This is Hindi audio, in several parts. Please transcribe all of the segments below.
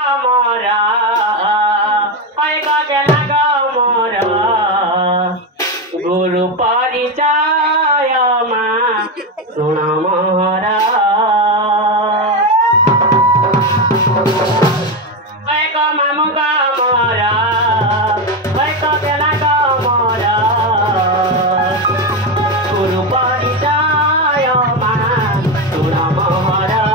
Amora, I got a lagamora, Guru Parichayama, Sunamora. I got Mamuga Mora, I got a lagamora, Guru Parichayama, Sunamora.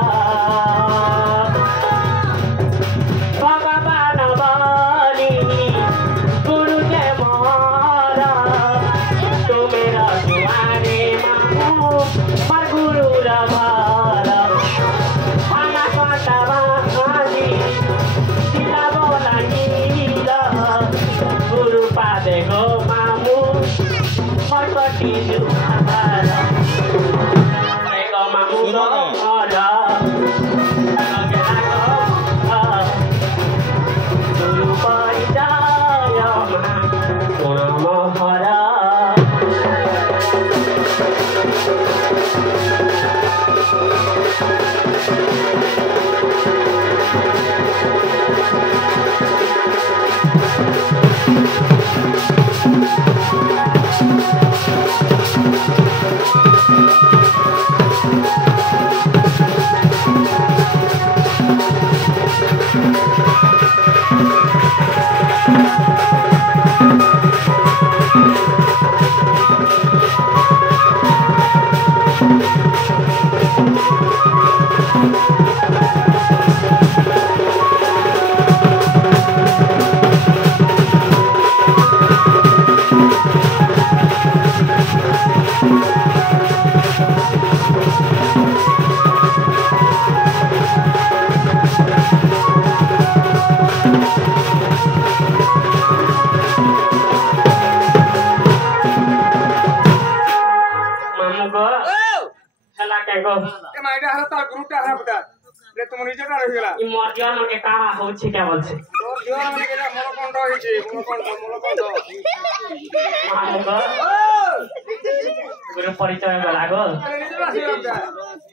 परिचय गलाको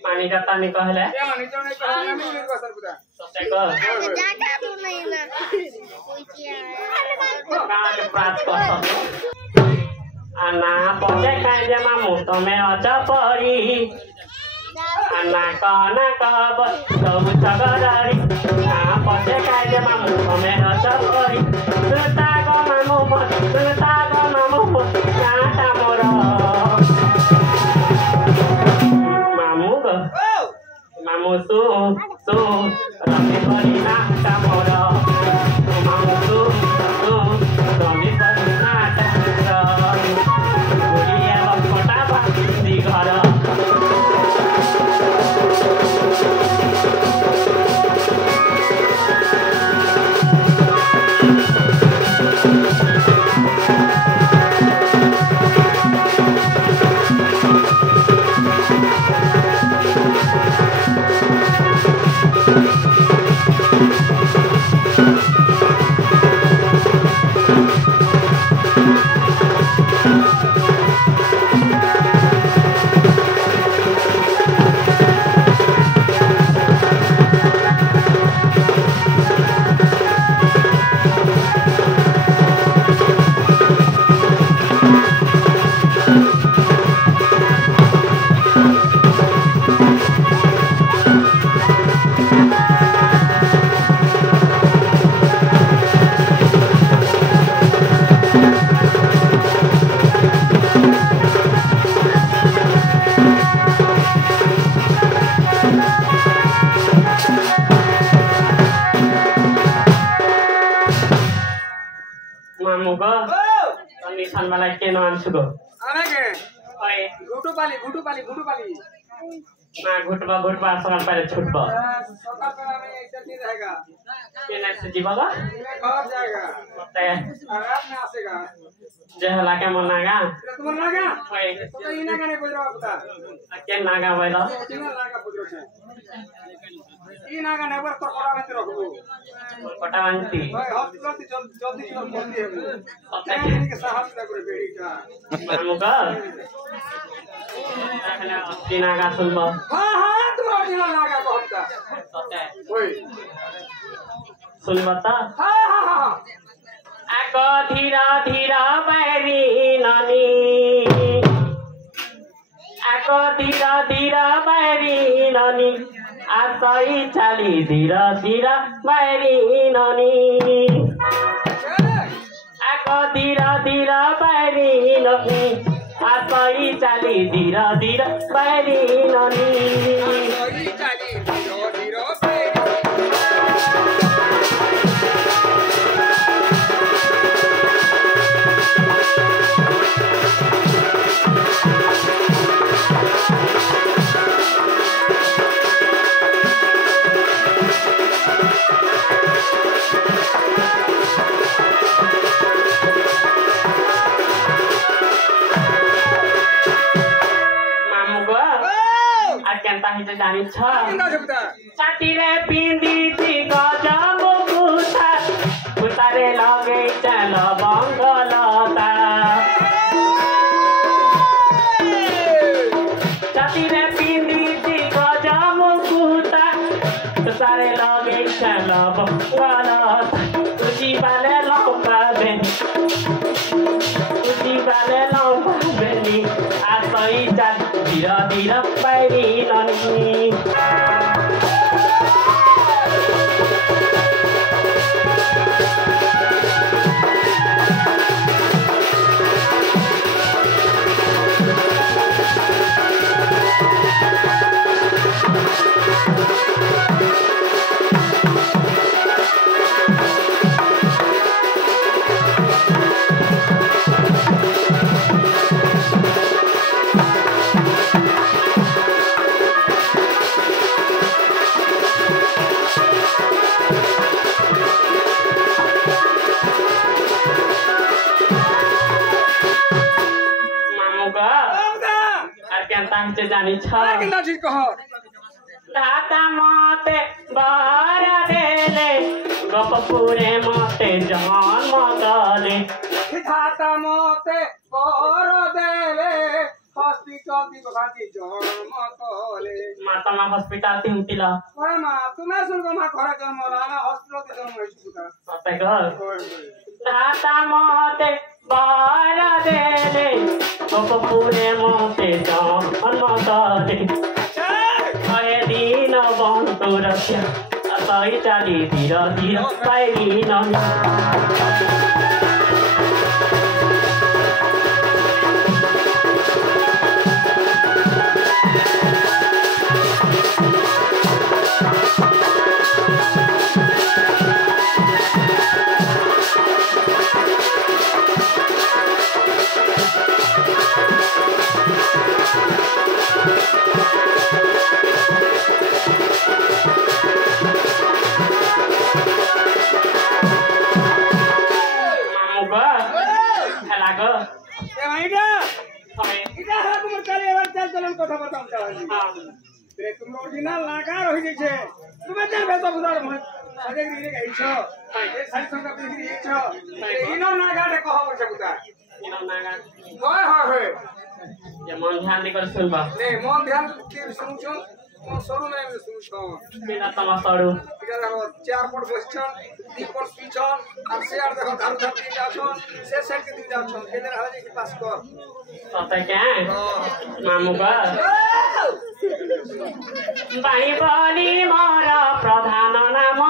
पानी जता नि कहले ससेको काके प्रात गर्छ आना पछे कायदेमा मुटमे अझ परी आना कना कब सब सगरारी ना पछे कायदेमा मुटमे अझ परी सुताको मामु काटा मोर मामु सु रमे परी नाटा मोर मामु सु रमे परी नाटा गुलिया बफटा बासी घर मलाई के नआन्सुको आनेके ओए गुटु पाली ना घुटबा सकाल पहले छुटबा सकाल पहले में इज्जत नहीं रहेगा केना से जीवागा घर जाएगा ते रात में आसेगा जे हला के मन नागा तुम नागा ओए तो इना गाने पुजरा पता के नागा भइलो तिन नागा पुजरो छ ई नागा नेबर पर कोडा में रखबो कोटावंती ओए जल्दी जल्दी हेबो ओके के साहस ना करे बेड़ी का मामुका कहना अपनी नागा सुनबा हां तुम अपनी नागा कहता ओके ओए सुनब त हाँ हाँ हाँ आको धीरा धीरा बैरी नानी आको धीरा धीरा बैरी नानी आसई चाली धीरा धीरा बैरी नानी आको धीरा धीरा बैरी नानी आसई चाली धीरा धीरा बैरी नानी जानी छ साथीले पिन्दी गजमो कुर्ता उतारे लगे चल बङ्गलता साथीले पिन्दी गजमो कुर्ता उतारे लगे चल बङ्गलता उजीबाले लौका बेनी आसै चाल धीरा धीरा बैरी नानी जानी छ धाता मते बार देले गप पुरे मते जन्म गले धाता मते बार देले हॉस्पिटल दी बखाती जन्म गले माता हॉस्पिटल तिमतिला ओए मा तुम्हें सुनको मा घर जन्म होला ना हॉस्पिटल ते जन्म होइछु पुता सते घर धाता मते बार देले गप पुरे मते जन्म गले अरे दिन बन्तो रक्षा असै चाली धीरा धीरा बैरी नानी কথা बताऊं रे तुम ओरिजिनल लागा रहि छै तुमे जे बेतो बुदार म सजे गिरे गई छ ए सारी संग बिगड़ी छ इनो नागा रे कह पर बुदा इनो नागा होय होय होय ये मन ध्यान दे कर सुनबा ने मन ध्यान के सुनु छ म सरू में सुनु छ बिना तमा सरू इधर देखो चार पट बसछन तीन पट पीछन और से आर देखो धारू धारू जा छन से सेट के दी जा छन इधर हाजे के पास कर सते के मामू का भाई बनी मोर प्रधान नाम